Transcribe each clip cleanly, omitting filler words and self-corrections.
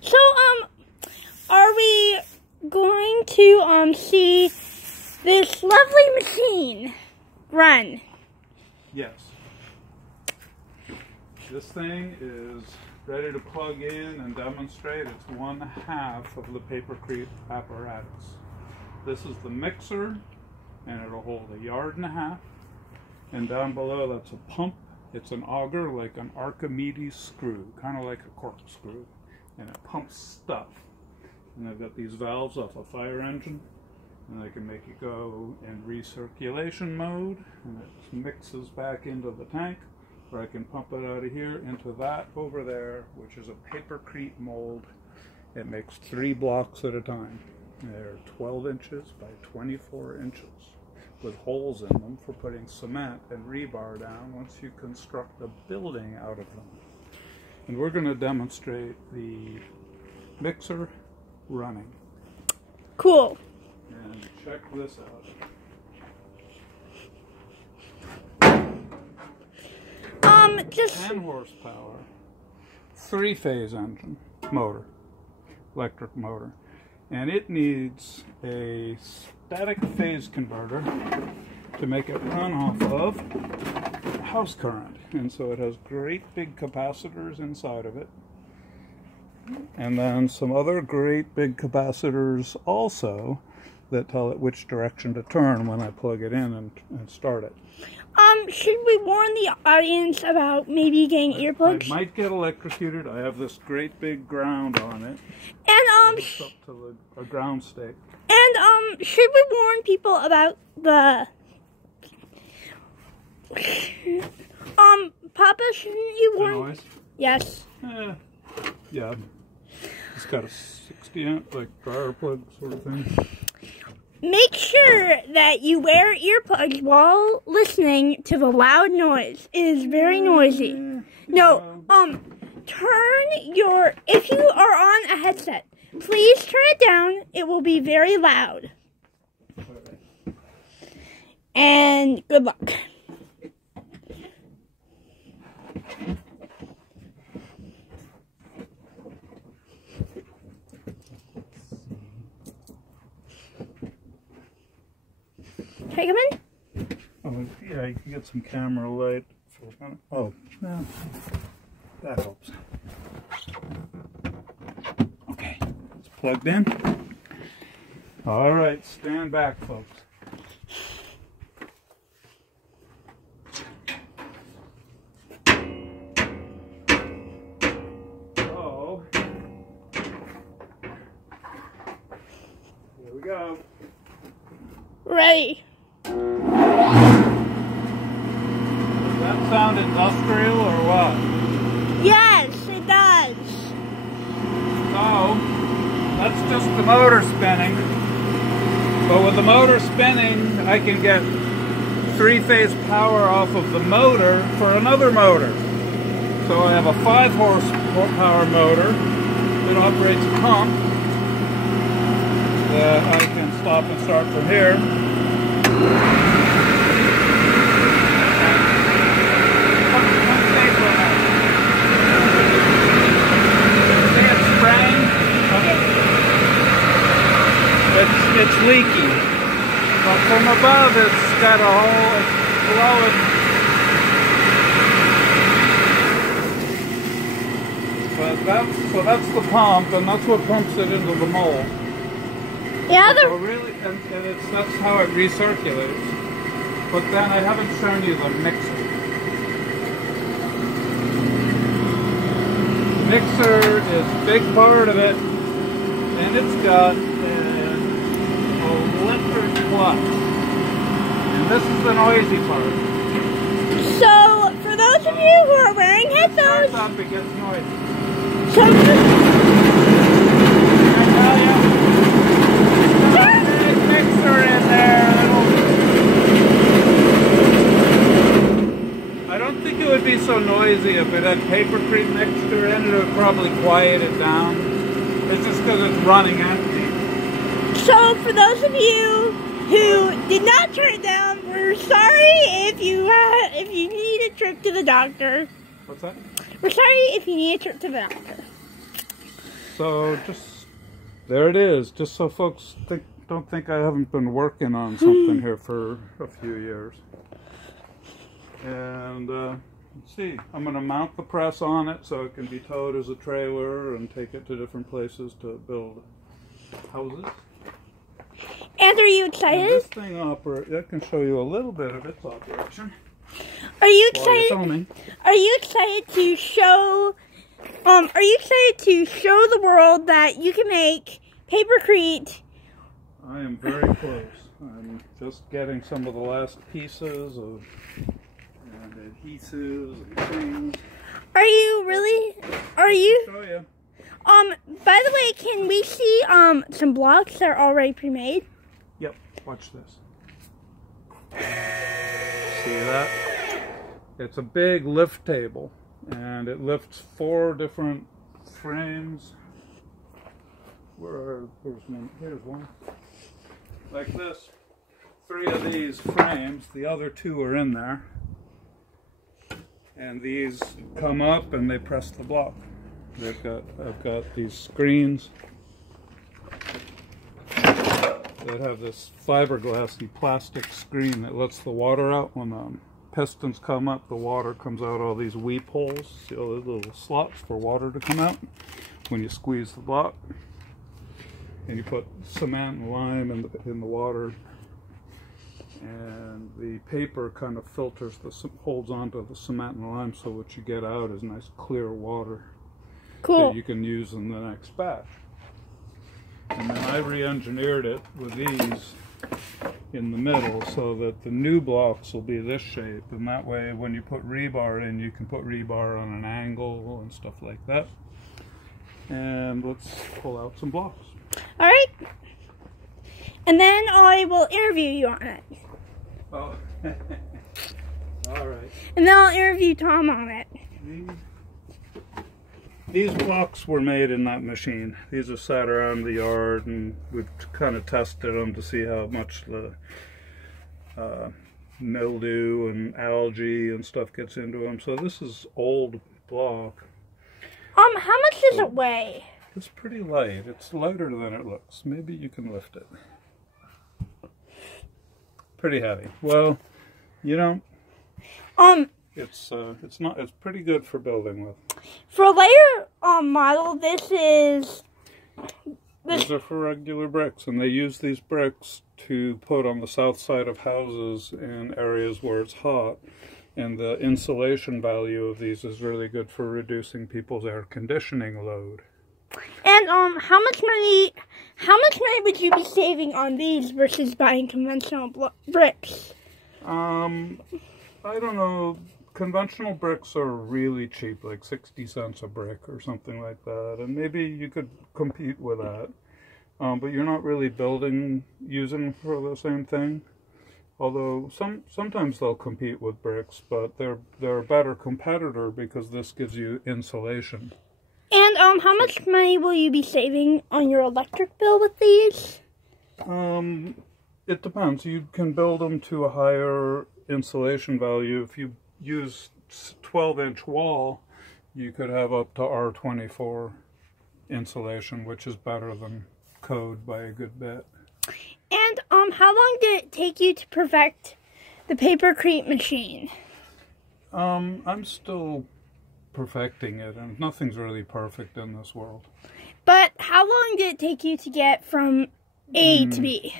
So, are we going to, see this lovely machine run? Yes. This thing is ready to plug in and demonstrate. It's 1/2 of the papercrete apparatus. This is the mixer, and it'll hold 1.5 yards. And down below, that's a pump. It's an auger, like an Archimedes screw, kind of like a corkscrew, and it pumps stuff. And I've got these valves off a fire engine, and I can make it go in recirculation mode, and it mixes back into the tank, or I can pump it out of here into that over there, which is a papercrete mold. It makes 3 blocks at a time. They're 12 inches by 24 inches. With holes in them for putting cement and rebar down once you construct a building out of them. And we're going to demonstrate the mixer running. Cool. And check this out. Just 10 horsepower, 3-phase engine, motor, electric motor. And it needs a static phase converter to make it run off of house current. And so it has great big capacitors inside of it. And then some other great big capacitors also that tell it which direction to turn when I plug it in and start it. Should we warn the audience about maybe getting earplugs? I might get electrocuted. I have this great big ground on it. And, It's up to a ground stake. And, should we warn people about the... Papa, shouldn't you warn... The noise? Yes. Yeah. It's got a 60 amp, like, dryer plug sort of thing. Make sure that you wear earplugs while listening to the loud noise. It is very noisy. No, if you are on a headset, please turn it down. It will be very loud. And good luck. Can I come in? Oh, yeah, you can get some camera light. Oh, no. That helps. Okay, it's plugged in. All right, stand back, folks. So, here we go. Ready. Does that sound industrial or what? Yes, it does. So, that's just the motor spinning. But with the motor spinning, I can get 3-phase power off of the motor for another motor. So I have a 5 horsepower motor that operates a pump that I can stop and start from here. It's leaky, but from above it's got a hole below it. But that's the pump, and that's what pumps it into the mold. Yeah, so really, and that's how it recirculates. But then I haven't shown you the mixer. The mixer is a big part of it, and it's got electric clutch. And this is the noisy part. So, for those of you who are wearing headphones... It starts up, it gets noisy. So I tell you, there's a big mixer in there. I don't think it would be so noisy if it had papercrete mixture in it. It would probably quiet it down. It's just because it's running empty. So, for those of you who did not turn it down, we're sorry if you need a trip to the doctor. What's that? We're sorry if you need a trip to the doctor. So just, there it is. Just so folks don't think I haven't been working on something here for a few years. And let's see, I'm going to mount the press on it so it can be towed as a trailer and take it to different places to build houses. And are you excited? And this thing I can show you a little bit of its operation. Are you excited? Are you excited to show? Are you excited to show the world that you can make papercrete? I am very close. I'm just getting some of the last pieces of adhesives and things. Are you really? Are you? I'll show you. By the way, can we see some blocks that are already pre-made? Yep. Watch this. See that? It's a big lift table, and it lifts 4 different frames. Here's one. Here's one. Like this. 3 of these frames. The other 2 are in there. And these come up and they press the block. I've got these screens that have this fiberglassy plastic screen that lets the water out. When the pistons come up, the water comes out all these weep holes. See all these little slots for water to come out when you squeeze the block. And you put cement and lime in the water, and the paper kind of filters holds onto the cement and lime, so what you get out is nice clear water. Cool. That you can use in the next batch. And then I re-engineered it with these in the middle so that the new blocks will be this shape, and that way when you put rebar in, you can put rebar on an angle and stuff like that. And let's pull out some blocks. Alright. And then I will interview you on it. Oh. Alright. And then I'll interview Tom on it. These blocks were made in that machine. These are sat around the yard, and we've kind of tested them to see how much the mildew and algae and stuff gets into them. So this is old block. How much does it weigh? It's pretty light. It's lighter than it looks. Maybe you can lift it. Pretty heavy. Well, you know, it's pretty good for building with. For a later model, these are for regular bricks, and they use these bricks to put on the south side of houses in areas where it's hot, and the insulation value of these is really good for reducing people's air conditioning load. And how much money would you be saving on these versus buying conventional bricks? I don't know. Conventional bricks are really cheap, like 60 cents a brick or something like that, and maybe you could compete with that. But you're not really using them for the same thing. Although sometimes they'll compete with bricks, but they're a better competitor because this gives you insulation. And how much money will you be saving on your electric bill with these? It depends. You can build them to a higher insulation value. If you use 12-inch wall, you could have up to R24 insulation, which is better than code by a good bit. And how long did it take you to perfect the papercrete machine? I'm still perfecting it, and nothing's really perfect in this world. But how long did it take you to get from A to B?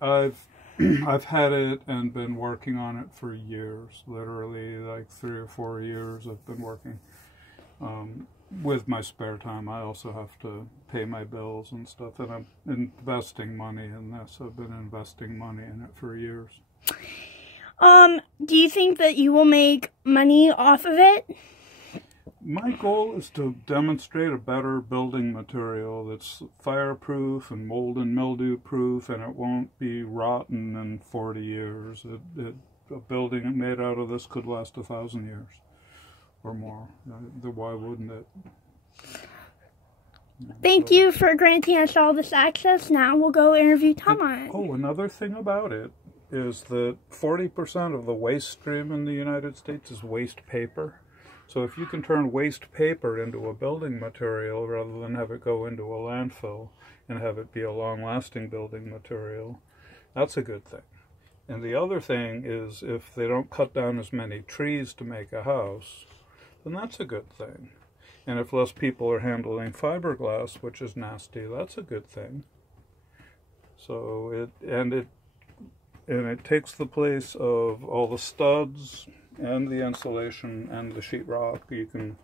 I've had it and been working on it for years, literally like 3 or 4 years I've been working. With my spare time, I also have to pay my bills and stuff, and I'm investing money in this. I've been investing money in it for years. Do you think that you will make money off of it? My goal is to demonstrate a better building material that's fireproof and mold and mildew proof, and it won't be rotten in 40 years. A building made out of this could last 1,000 years or more. Why wouldn't it? Thank you for granting us all this access. Now we'll go interview Tom on it. Oh, another thing about it is that 40% of the waste stream in the United States is waste paper. So if you can turn waste paper into a building material rather than have it go into a landfill and have it be a long-lasting building material, that's a good thing. And the other thing is, if they don't cut down as many trees to make a house, then that's a good thing. And if less people are handling fiberglass, which is nasty, that's a good thing. So it takes the place of all the studs and the insulation and the sheetrock. You can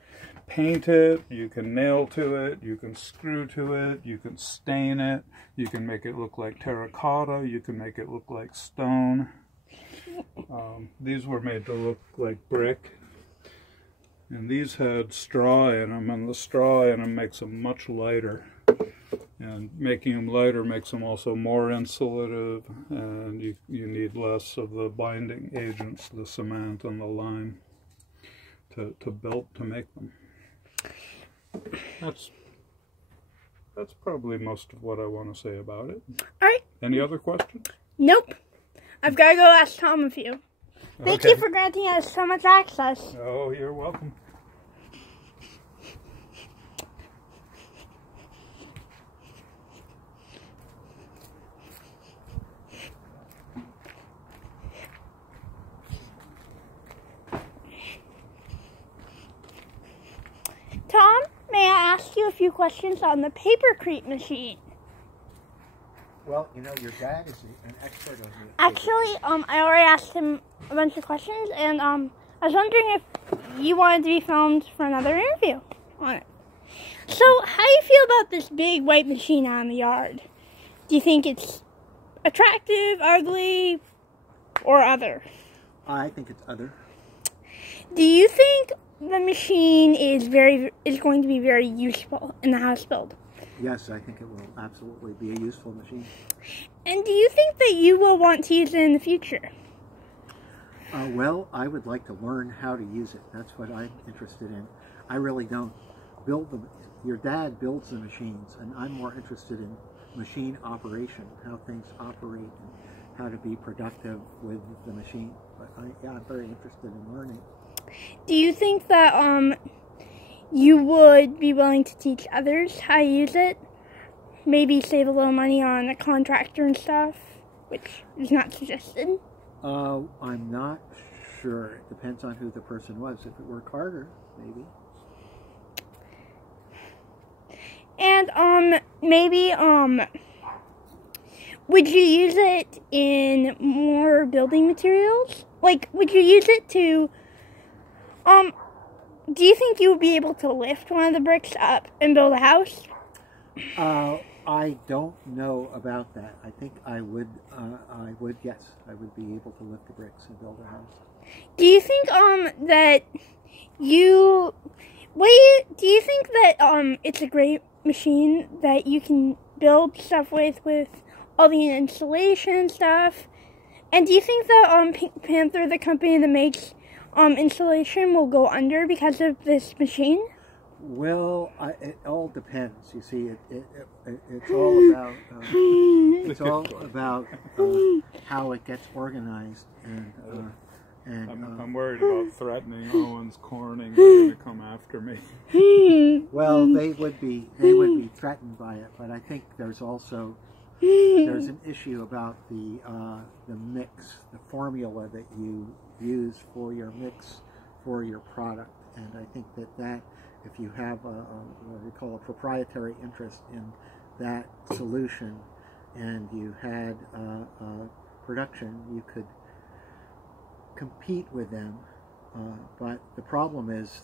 paint it, you can nail to it, you can screw to it, you can stain it, you can make it look like terracotta, you can make it look like stone. These were made to look like brick. And these had straw in them, and the straw in them makes them much lighter. And making them lighter makes them also more insulative, and you need less of the binding agents, the cement and the lime, to make them. That's probably most of what I want to say about it. All right. Any other questions? Nope. I've got to go ask Tom a few. Thank you for granting us so much access. Oh, you're welcome. Tom, may I ask you a few questions on the papercrete machine? Well, you know, your dad is an expert on the Actually, I already asked him a bunch of questions, and I was wondering if you wanted to be filmed for another interview on it. So, how do you feel about this big white machine out in the yard? Do you think it's attractive, ugly, or other? I think it's other. Do you think the machine is going to be very useful in the house build? Yes, I think it will absolutely be a useful machine. And do you think that you will want to use it in the future? Well, I would like to learn how to use it. That's what I'm interested in. I really don't build them. Your dad builds the machines, and I'm more interested in machine operation, how things operate, and how to be productive with the machine. But I'm very interested in learning. Do you think that you would be willing to teach others how to use it? Maybe save a little money on a contractor and stuff, which is not suggested. I'm not sure. It depends on who the person was. If it were Carter, maybe. And maybe would you use it in more building materials? Like, would you use it to do you think you would be able to lift one of the bricks up and build a house? I don't know about that. I think I would, yes. I would be able to lift the bricks and build a house. Do you think, that do you think that, it's a great machine that you can build stuff with all the installation stuff? And do you think that, Pink Panther, the company that makes installation, will go under because of this machine? Well, it all depends. You see, it's all about how it gets organized, and I'm worried about threatening Owens Corning. They're going to come after me. Well, they would be threatened by it, but I think there's an issue about the mix, the formula that you use for your mix for your product, and I think that if you have what we call a proprietary interest in that solution, and you had production, you could compete with them. But the problem is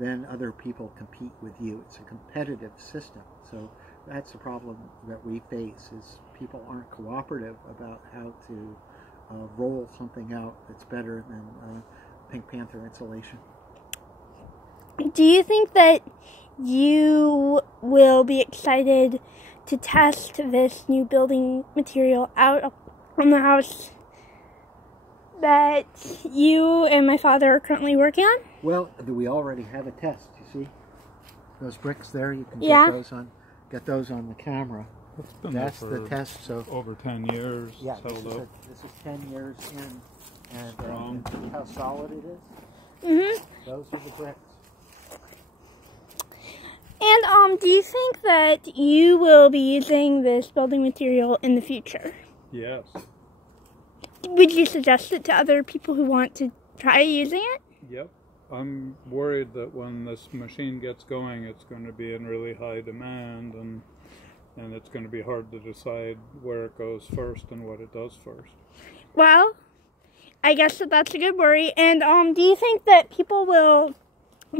then other people compete with you. It's a competitive system. So that's the problem that we face, is people aren't cooperative about how to roll something out that's better than Pink Panther insulation. Do you think that you will be excited to test this new building material out on the house that you and my father are currently working on? Well, we already have a test, you see? Those bricks there, you can get those on the camera. That's the test. So over 10 years. Yeah, this is 10 years in, and how solid it is. Mm-hmm. Those are the bricks. And do you think that you will be using this building material in the future? Yes. Would you suggest it to other people who want to try using it? Yep. I'm worried that when this machine gets going, it's going to be in really high demand, and it's going to be hard to decide where it goes first and what it does first. Well, I guess that's a good worry. And do you think that people will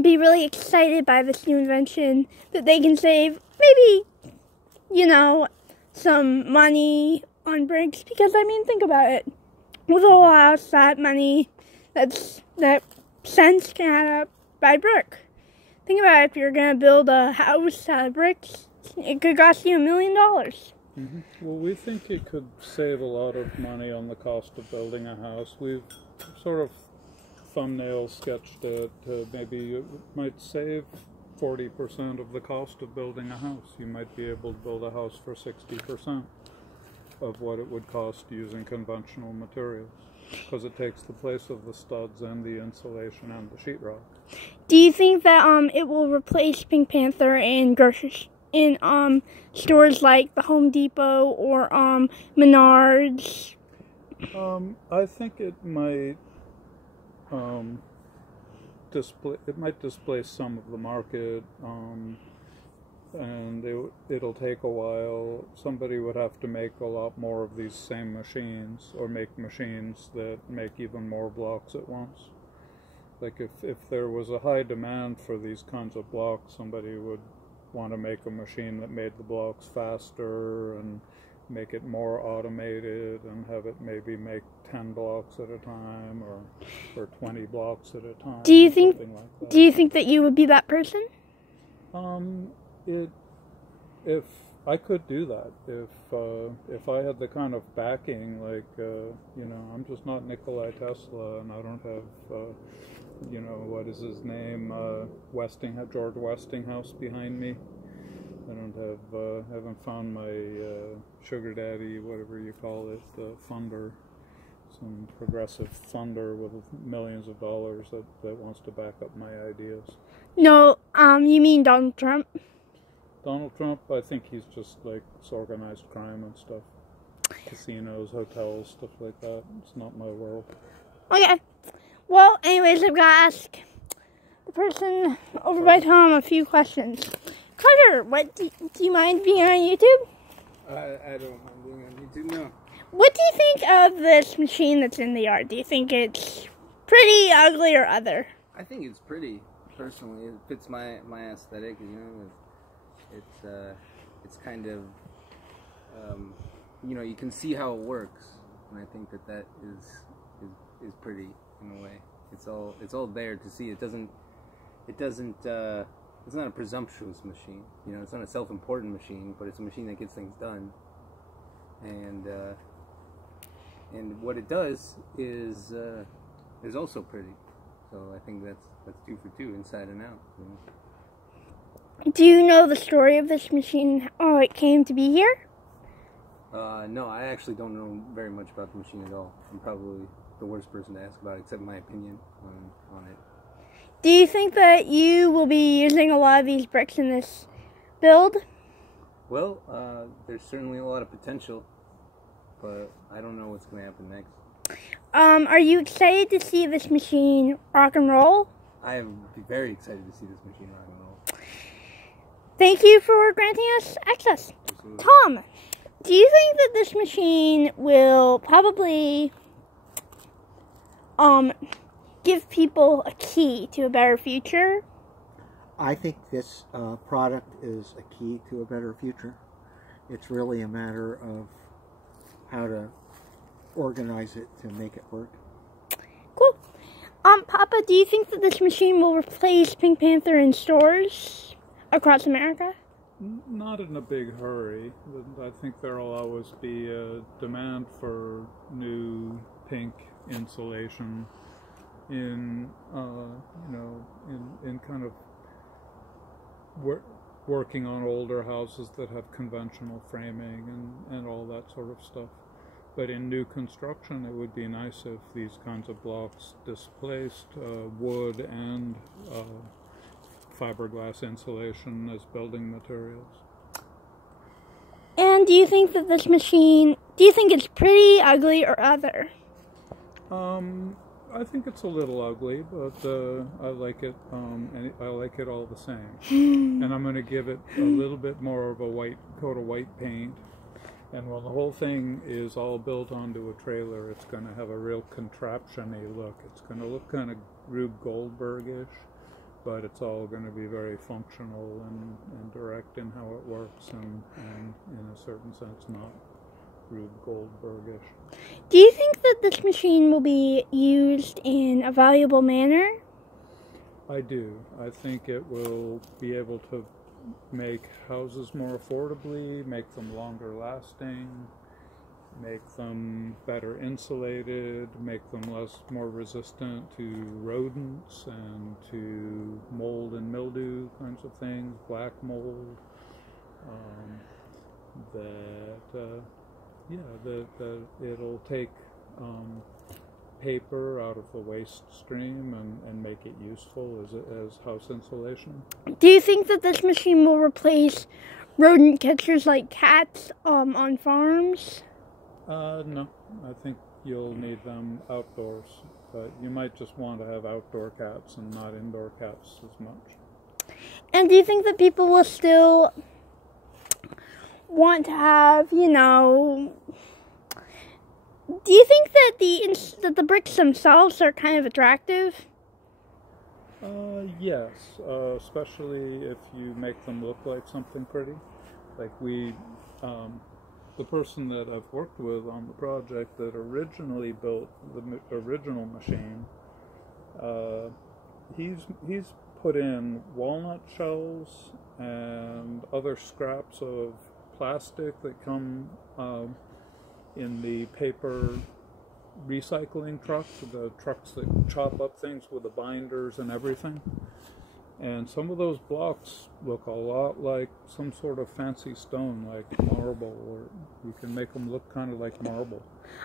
be really excited by this new invention, that they can save maybe, some money on bricks? Because, I mean, think about it. With a whole house, that money, that cents can add up by brick. Think about it, if you're going to build a house out of bricks, it could cost you $1 million. Mm-hmm. Well, we think it could save a lot of money on the cost of building a house. We've sort of thumbnail sketched it. Maybe it might save 40% of the cost of building a house. You might be able to build a house for 60% of what it would cost using conventional materials, because it takes the place of the studs and the insulation and the sheetrock. Do you think that it will replace Pink Panther in stores like the Home Depot or Menards? I think it might displace some of the market, and it'll take a while. Somebody would have to make a lot more of these same machines, or make machines that make even more blocks at once. Like if there was a high demand for these kinds of blocks, somebody would want to make a machine that made the blocks faster and make it more automated and have it maybe make 10 blocks at a time or 20 blocks at a time. Do you think that you would be that person? If I could do that, if I had the kind of backing, like I'm just not Nikolai Tesla, and I don't have what is his name, George Westinghouse behind me. I don't have, haven't found my sugar daddy, whatever you call it, funder, some progressive funder with millions of dollars that wants to back up my ideas. No, you mean Donald Trump? Donald Trump, I think he's just like, it's organized crime and stuff. Casinos, hotels, stuff like that. It's not my world. Okay. Well, anyways, I've got to ask the person over by Tom a few questions. Carter, do you mind being on YouTube? I don't mind being on YouTube, no. What do you think of this machine that's in the yard? Do you think it's pretty, ugly, or other? I think it's pretty, personally. It fits my aesthetic, It's kind of, you can see how it works, and I think that is pretty in a way. It's all there to see. It's not a presumptuous machine. It's not a self-important machine, but it's a machine that gets things done. And what it does is also pretty. So I think that's 2 for 2, inside and out. Do you know the story of this machine, how it came to be here? No, I actually don't know very much about the machine at all. I'm probably the worst person to ask about it, except my opinion on it. Do you think that you will be using a lot of these bricks in this build? Well, there's certainly a lot of potential, but I don't know what's going to happen next. Are you excited to see this machine rock and roll? I am very excited to see this machine rock and roll. Thank you for granting us access. Absolutely. Tom, do you think that this machine will probably give people a key to a better future? I think this product is a key to a better future. It's really a matter of how to organize it to make it work. Cool. Papa, do you think that this machine will replace Pink Panther in stores across America? Not in a big hurry. I think there will always be a demand for new pink insulation in kind of working on older houses that have conventional framing and all that sort of stuff. But in new construction, it would be nice if these kinds of blocks displaced wood and fiberglass insulation as building materials. And do you think that this machine, do you think it's pretty, ugly, or other? I think it's a little ugly, but I like it, and I like it all the same. And I'm going to give it a little bit more of a white coat of white paint. And when the whole thing is all built onto a trailer, it's going to have a real contraption-y look. It's going to look kind of Rube Goldberg-ish, but it's all going to be very functional and direct in how it works, and in a certain sense not Rube Goldberg-ish. Do you think that this machine will be used in a valuable manner? I do. I think it will be able to make houses more affordably, make them longer lasting, make them better insulated, make them more resistant to rodents and to mold and mildew kinds of things, black mold. That it'll take paper out of the waste stream and make it useful as house insulation. Do you think that this machine will replace rodent catchers like cats on farms? No, I think you'll need them outdoors, but you might just want to have outdoor cats and not indoor cats as much. And do you think that people will still want to have, do you think that the bricks themselves are kind of attractive? Yes, especially if you make them look like something pretty. Like the person that I've worked with on the project that originally built the original machine, he's put in walnut shells and other scraps of plastic that come in the paper recycling trucks, the trucks that chop up things with the binders and everything. And some of those blocks look a lot like some sort of fancy stone, like marble, or you can make them look kind of like marble.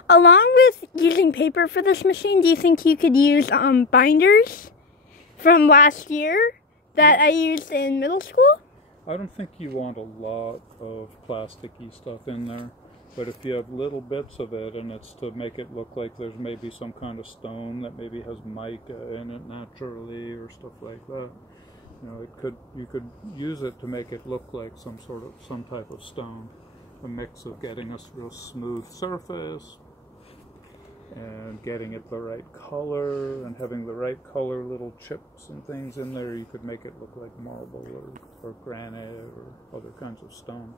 Along with using paper for this machine, do you think you could use binders from last year that I used in middle school? I don't think you want a lot of plasticky stuff in there, but if you have little bits of it and it's to make it look like there's maybe some kind of stone that maybe has mica in it naturally or stuff like that, you could use it to make it look like some type of stone. A mix of getting a real smooth surface and getting it the right color and having the right color little chips and things in there. You could make it look like marble or granite or other kinds of stone.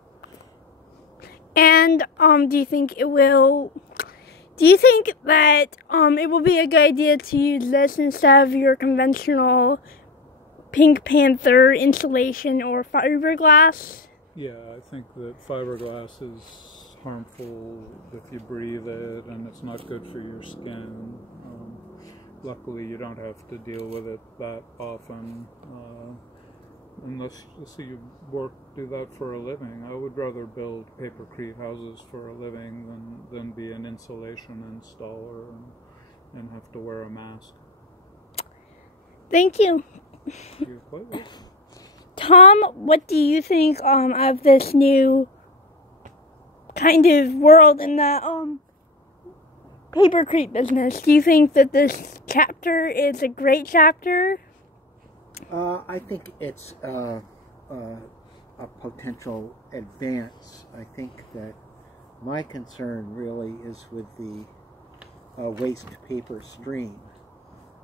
And do you think that it will be a good idea to use this instead of your conventional Pink Panther insulation or fiberglass? Yeah, I think that fiberglass is harmful if you breathe it, and it's not good for your skin. Luckily, you don't have to deal with it that often, unless you do that for a living. I would rather build papercrete houses for a living than be an insulation installer and have to wear a mask. Thank you. You're quite welcome. Tom, what do you think of this new kind of world in the papercrete business? Do you think that this chapter is a great chapter? I think it's a potential advance. I think that my concern really is with the waste paper stream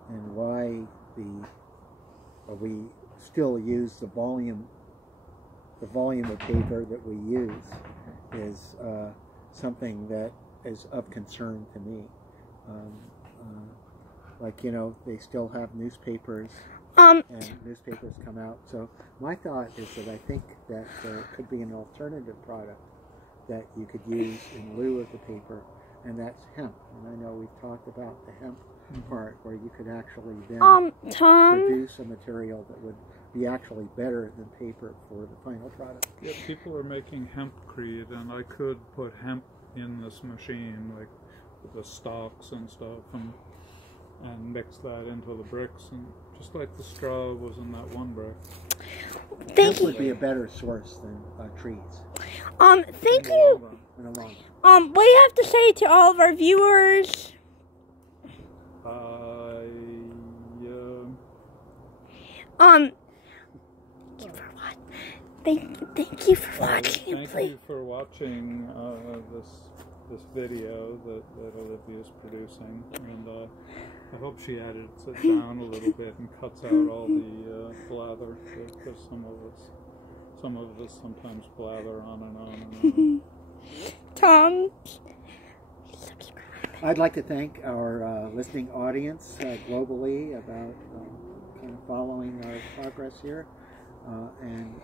and why we still use the volume of paper that we use is something that is of concern to me. They still have newspapers and newspapers come out. So my thought is that I think that there could be an alternative product that you could use in lieu of the paper, and that's hemp. And I know we've talked about the hemp part where you could actually then produce a material that would be actually better than paper for the final product. Yeah, people are making hempcrete, and I could put hemp in this machine, like with the stalks and stuff, and mix that into the bricks, and just like the straw was in that one brick. Hemp would be a better source than trees. Thank you. What do you have to say to all of our viewers? Thank you for watching. Thank you for watching this video that Olivia's producing, and I hope she edits it down a little bit and cuts out all the blather, because some of us sometimes blather on and on and on. Tom, subscribe. I'd like to thank our listening audience globally about kind of following our progress here, and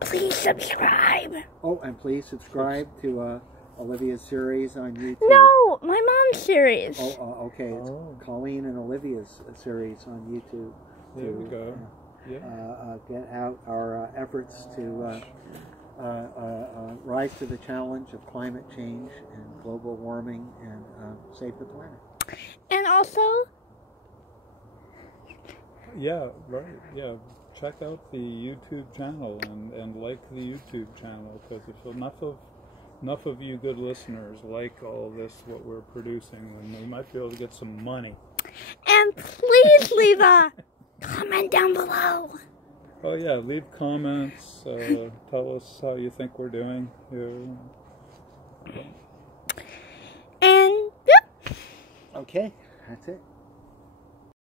please subscribe. Oh, and please subscribe to Olivia's series on YouTube. No, my mom's series. Oh, okay. It's Colleen and Olivia's series on YouTube. There we go. Get out our efforts to rise to the challenge of climate change and global warming and save the planet. And also, yeah, right. Yeah, check out the YouTube channel and like the YouTube channel, because if enough of you good listeners like all this, what we're producing, then we might be able to get some money. And please leave a comment down below. Oh yeah, leave comments. Tell us how you think we're doing. And yep. Okay, that's it.